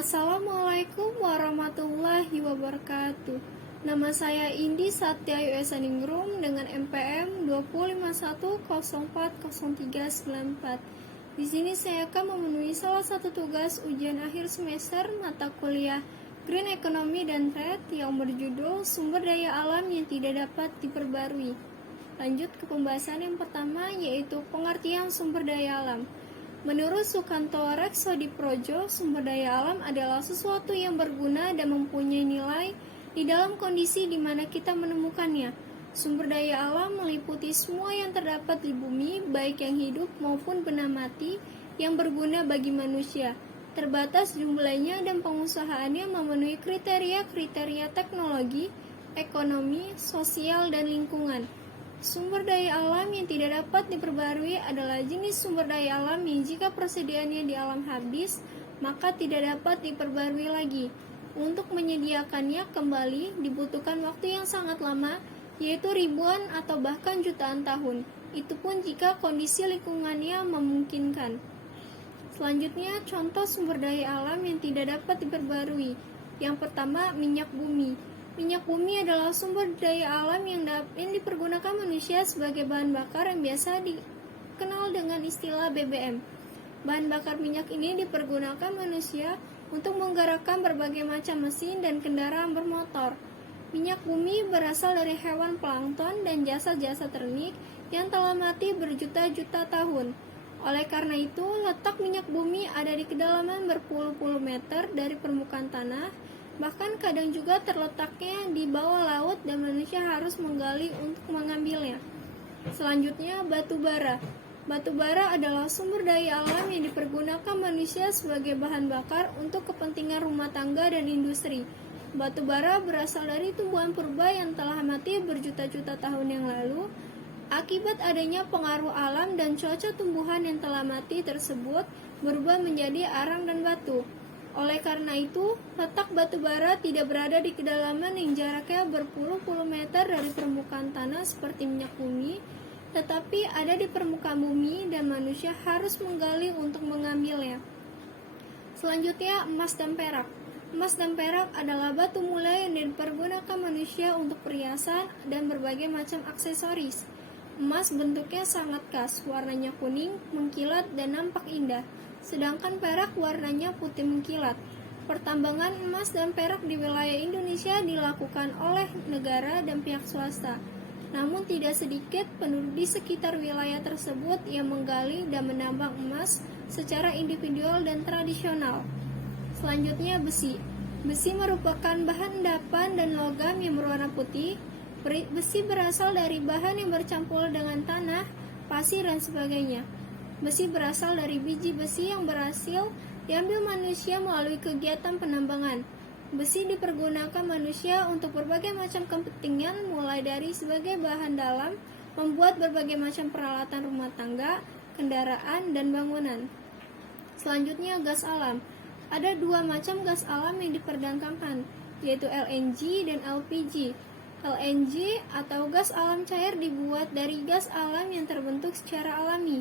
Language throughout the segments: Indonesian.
Assalamualaikum warahmatullahi wabarakatuh. Nama saya Indi Satyayu Esaningrum dengan MPM 251040394. Di sini saya akan memenuhi salah satu tugas ujian akhir semester mata kuliah Green Economy dan Trade yang berjudul Sumber Daya Alam yang Tidak Dapat Diperbarui. Lanjut ke pembahasan yang pertama, yaitu pengertian sumber daya alam. Menurut Sukanto Reksodiprodjo, sumber daya alam adalah sesuatu yang berguna dan mempunyai nilai di dalam kondisi di mana kita menemukannya. Sumber daya alam meliputi semua yang terdapat di bumi, baik yang hidup maupun benda mati yang berguna bagi manusia. Terbatas jumlahnya dan pengusahaannya memenuhi kriteria-kriteria teknologi, ekonomi, sosial, dan lingkungan. Sumber daya alam yang tidak dapat diperbarui adalah jenis sumber daya alam yang jika persediaannya di alam habis, maka tidak dapat diperbarui lagi. Untuk menyediakannya kembali dibutuhkan waktu yang sangat lama, yaitu ribuan atau bahkan jutaan tahun. Itu pun jika kondisi lingkungannya memungkinkan. Selanjutnya, contoh sumber daya alam yang tidak dapat diperbarui. Yang pertama, minyak bumi. Minyak bumi adalah sumber daya alam yang dipergunakan manusia sebagai bahan bakar yang biasa dikenal dengan istilah BBM. Bahan bakar minyak ini dipergunakan manusia untuk menggerakkan berbagai macam mesin dan kendaraan bermotor. Minyak bumi berasal dari hewan plankton dan jasad-jasad termik yang telah mati berjuta-juta tahun. Oleh karena itu, letak minyak bumi ada di kedalaman berpuluh-puluh meter dari permukaan tanah. Bahkan kadang juga terletaknya di bawah laut dan manusia harus menggali untuk mengambilnya. Selanjutnya, batu bara. Batu bara adalah sumber daya alam yang dipergunakan manusia sebagai bahan bakar untuk kepentingan rumah tangga dan industri. Batu bara berasal dari tumbuhan purba yang telah mati berjuta-juta tahun yang lalu. Akibat adanya pengaruh alam dan cuaca, tumbuhan yang telah mati tersebut berubah menjadi arang dan batu. Oleh karena itu, letak batu bara tidak berada di kedalaman yang jaraknya berpuluh-puluh meter dari permukaan tanah seperti minyak bumi, tetapi ada di permukaan bumi dan manusia harus menggali untuk mengambilnya. Selanjutnya, emas dan perak. Emas dan perak adalah batu mulia yang dipergunakan manusia untuk perhiasan dan berbagai macam aksesoris. Emas bentuknya sangat khas, warnanya kuning, mengkilat, dan nampak indah. Sedangkan perak warnanya putih mengkilat. Pertambangan emas dan perak di wilayah Indonesia dilakukan oleh negara dan pihak swasta. Namun tidak sedikit penduduk di sekitar wilayah tersebut yang menggali dan menambang emas secara individual dan tradisional. Selanjutnya, besi. Besi merupakan bahan endapan dan logam yang berwarna putih. Besi berasal dari bahan yang bercampur dengan tanah, pasir, dan sebagainya. Besi berasal dari biji besi yang berhasil diambil manusia melalui kegiatan penambangan. Besi dipergunakan manusia untuk berbagai macam kepentingan, mulai dari sebagai bahan dalam, membuat berbagai macam peralatan rumah tangga, kendaraan, dan bangunan. Selanjutnya, gas alam. Ada dua macam gas alam yang diperdagangkan, yaitu LNG dan LPG. LNG atau gas alam cair dibuat dari gas alam yang terbentuk secara alami.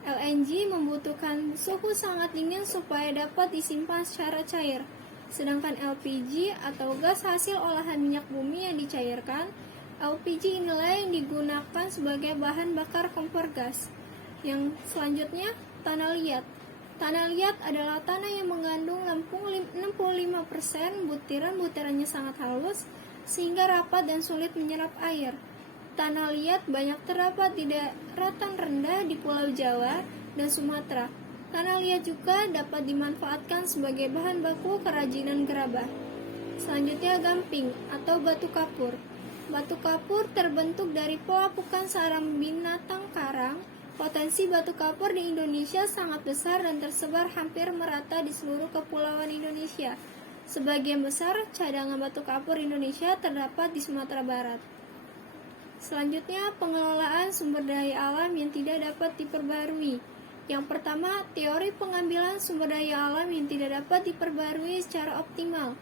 LNG membutuhkan suhu sangat dingin supaya dapat disimpan secara cair. Sedangkan LPG atau gas hasil olahan minyak bumi yang dicairkan, LPG inilah yang digunakan sebagai bahan bakar kompor gas. Yang selanjutnya, tanah liat. Tanah liat adalah tanah yang mengandung 65% butiran-butirannya sangat halus sehingga rapat dan sulit menyerap air. Tanah liat banyak terdapat di daratan rendah di Pulau Jawa dan Sumatera. Tanah liat juga dapat dimanfaatkan sebagai bahan baku kerajinan gerabah. Selanjutnya, gamping atau batu kapur. Batu kapur terbentuk dari pelapukan sarang binatang karang. Potensi batu kapur di Indonesia sangat besar dan tersebar hampir merata di seluruh kepulauan Indonesia. Sebagian besar cadangan batu kapur Indonesia terdapat di Sumatera Barat. Selanjutnya, pengelolaan sumber daya alam yang tidak dapat diperbarui. Yang pertama, teori pengambilan sumber daya alam yang tidak dapat diperbarui secara optimal.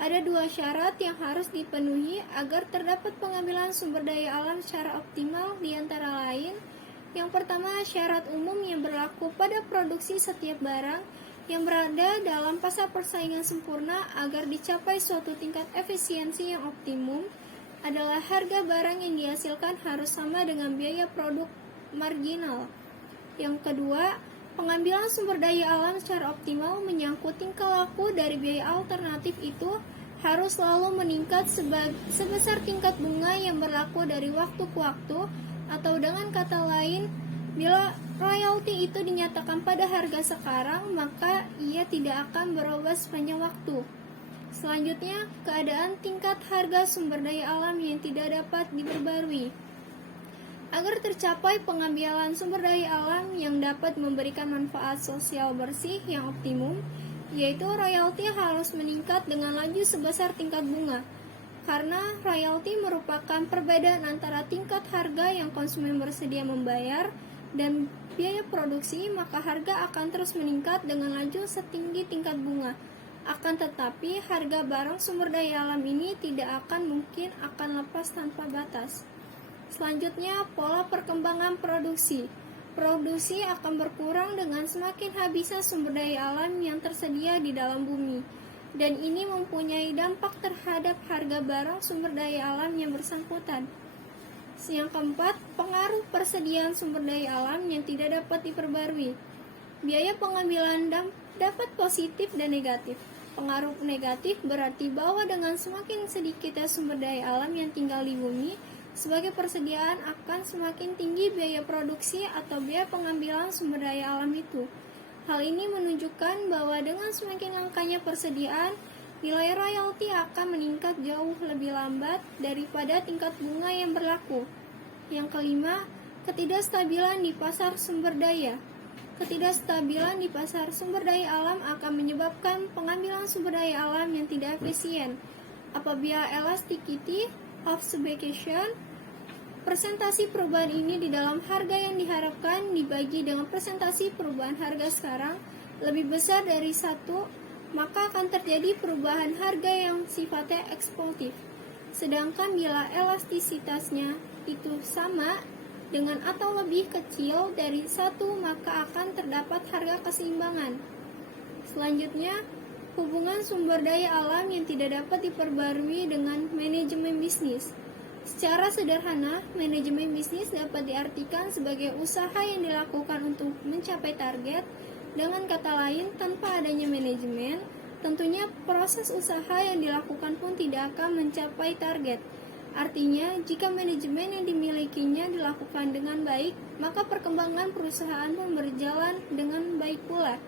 Ada dua syarat yang harus dipenuhi agar terdapat pengambilan sumber daya alam secara optimal, di antara lain. Yang pertama, syarat umum yang berlaku pada produksi setiap barang yang berada dalam fase persaingan sempurna agar dicapai suatu tingkat efisiensi yang optimum adalah harga barang yang dihasilkan harus sama dengan biaya produk marginal. Yang kedua, pengambilan sumber daya alam secara optimal menyangkut tingkah laku dari biaya alternatif itu harus selalu meningkat sebesar tingkat bunga yang berlaku dari waktu ke waktu, atau dengan kata lain, bila royalti itu dinyatakan pada harga sekarang, maka ia tidak akan berubah sepanjang waktu. Selanjutnya, keadaan tingkat harga sumber daya alam yang tidak dapat diperbarui. Agar tercapai pengambilan sumber daya alam yang dapat memberikan manfaat sosial bersih yang optimum, yaitu royalti harus meningkat dengan laju sebesar tingkat bunga. Karena royalti merupakan perbedaan antara tingkat harga yang konsumen bersedia membayar dan biaya produksi, maka harga akan terus meningkat dengan laju setinggi tingkat bunga. Akan tetapi, harga barang sumber daya alam ini tidak akan mungkin akan lepas tanpa batas. Selanjutnya, pola perkembangan produksi. Produksi akan berkurang dengan semakin habisnya sumber daya alam yang tersedia di dalam bumi, dan ini mempunyai dampak terhadap harga barang sumber daya alam yang bersangkutan. Yang keempat, pengaruh persediaan sumber daya alam yang tidak dapat diperbarui. Biaya pengambilan dapat positif dan negatif. Pengaruh negatif berarti bahwa dengan semakin sedikitnya sumber daya alam yang tinggal di bumi, sebagai persediaan akan semakin tinggi biaya produksi atau biaya pengambilan sumber daya alam itu. Hal ini menunjukkan bahwa dengan semakin langkanya persediaan, nilai royalti akan meningkat jauh lebih lambat daripada tingkat bunga yang berlaku. Yang kelima, ketidakstabilan di pasar sumber daya. Ketidakstabilan di pasar sumber daya alam akan menyebabkan pengambilan sumber daya alam yang tidak efisien. Apabila elasticity of substitution, persentasi perubahan ini di dalam harga yang diharapkan dibagi dengan persentasi perubahan harga sekarang lebih besar dari 1, maka akan terjadi perubahan harga yang sifatnya eksplosif. Sedangkan bila elastisitasnya itu sama dengan atau lebih kecil dari 1, maka akan terdapat harga keseimbangan. Selanjutnya, hubungan sumber daya alam yang tidak dapat diperbarui dengan manajemen bisnis. Secara sederhana, manajemen bisnis dapat diartikan sebagai usaha yang dilakukan untuk mencapai target. Dengan kata lain, tanpa adanya manajemen, tentunya proses usaha yang dilakukan pun tidak akan mencapai target. Artinya, jika manajemen yang dimilikinya dilakukan dengan baik, maka perkembangan perusahaan pun berjalan dengan baik pula.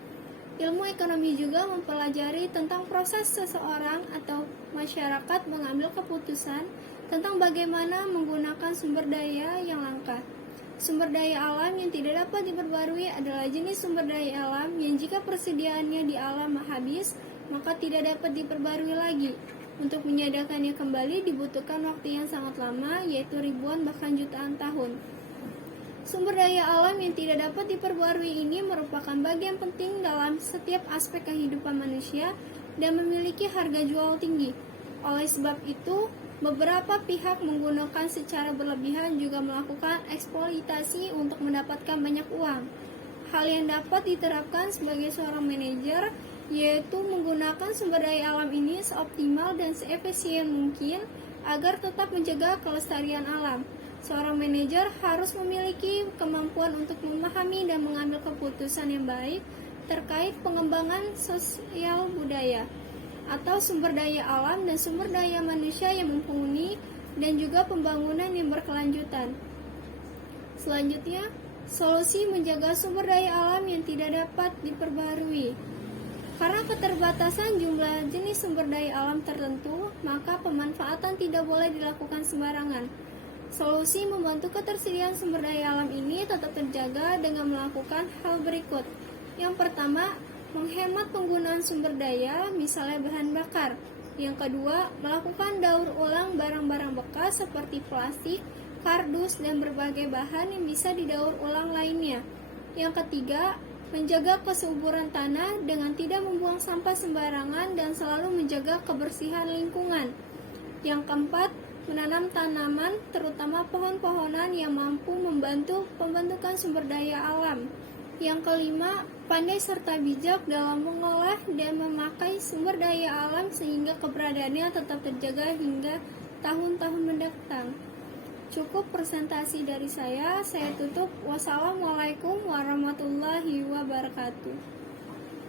Ilmu ekonomi juga mempelajari tentang proses seseorang atau masyarakat mengambil keputusan tentang bagaimana menggunakan sumber daya yang langka. Sumber daya alam yang tidak dapat diperbarui adalah jenis sumber daya alam yang jika persediaannya di alam habis, maka tidak dapat diperbarui lagi. Untuk menyediakannya kembali dibutuhkan waktu yang sangat lama, yaitu ribuan bahkan jutaan tahun. Sumber daya alam yang tidak dapat diperbarui ini merupakan bagian penting dalam setiap aspek kehidupan manusia dan memiliki harga jual tinggi. Oleh sebab itu, beberapa pihak menggunakan secara berlebihan juga melakukan eksploitasi untuk mendapatkan banyak uang. Hal yang dapat diterapkan sebagai seorang manajer yaitu menggunakan sumber daya alam ini seoptimal dan seefisien mungkin agar tetap menjaga kelestarian alam. Seorang manajer harus memiliki kemampuan untuk memahami dan mengambil keputusan yang baik terkait pengembangan sosial budaya atau sumber daya alam dan sumber daya manusia yang mumpuni dan juga pembangunan yang berkelanjutan. Selanjutnya, solusi menjaga sumber daya alam yang tidak dapat diperbarui. Karena keterbatasan jumlah jenis sumber daya alam tertentu, maka pemanfaatan tidak boleh dilakukan sembarangan. Solusi membantu ketersediaan sumber daya alam ini tetap terjaga dengan melakukan hal berikut. Yang pertama, menghemat penggunaan sumber daya, misalnya bahan bakar. Yang kedua, melakukan daur ulang barang-barang bekas seperti plastik, kardus, dan berbagai bahan yang bisa didaur ulang lainnya. Yang ketiga, menjaga kesuburan tanah dengan tidak membuang sampah sembarangan dan selalu menjaga kebersihan lingkungan. Yang keempat, menanam tanaman, terutama pohon-pohonan yang mampu membantu pembentukan sumber daya alam. Yang kelima, pandai serta bijak dalam mengolah dan memakai sumber daya alam sehingga keberadaannya tetap terjaga hingga tahun-tahun mendatang. Cukup presentasi dari saya tutup. Wassalamualaikum warahmatullahi wabarakatuh.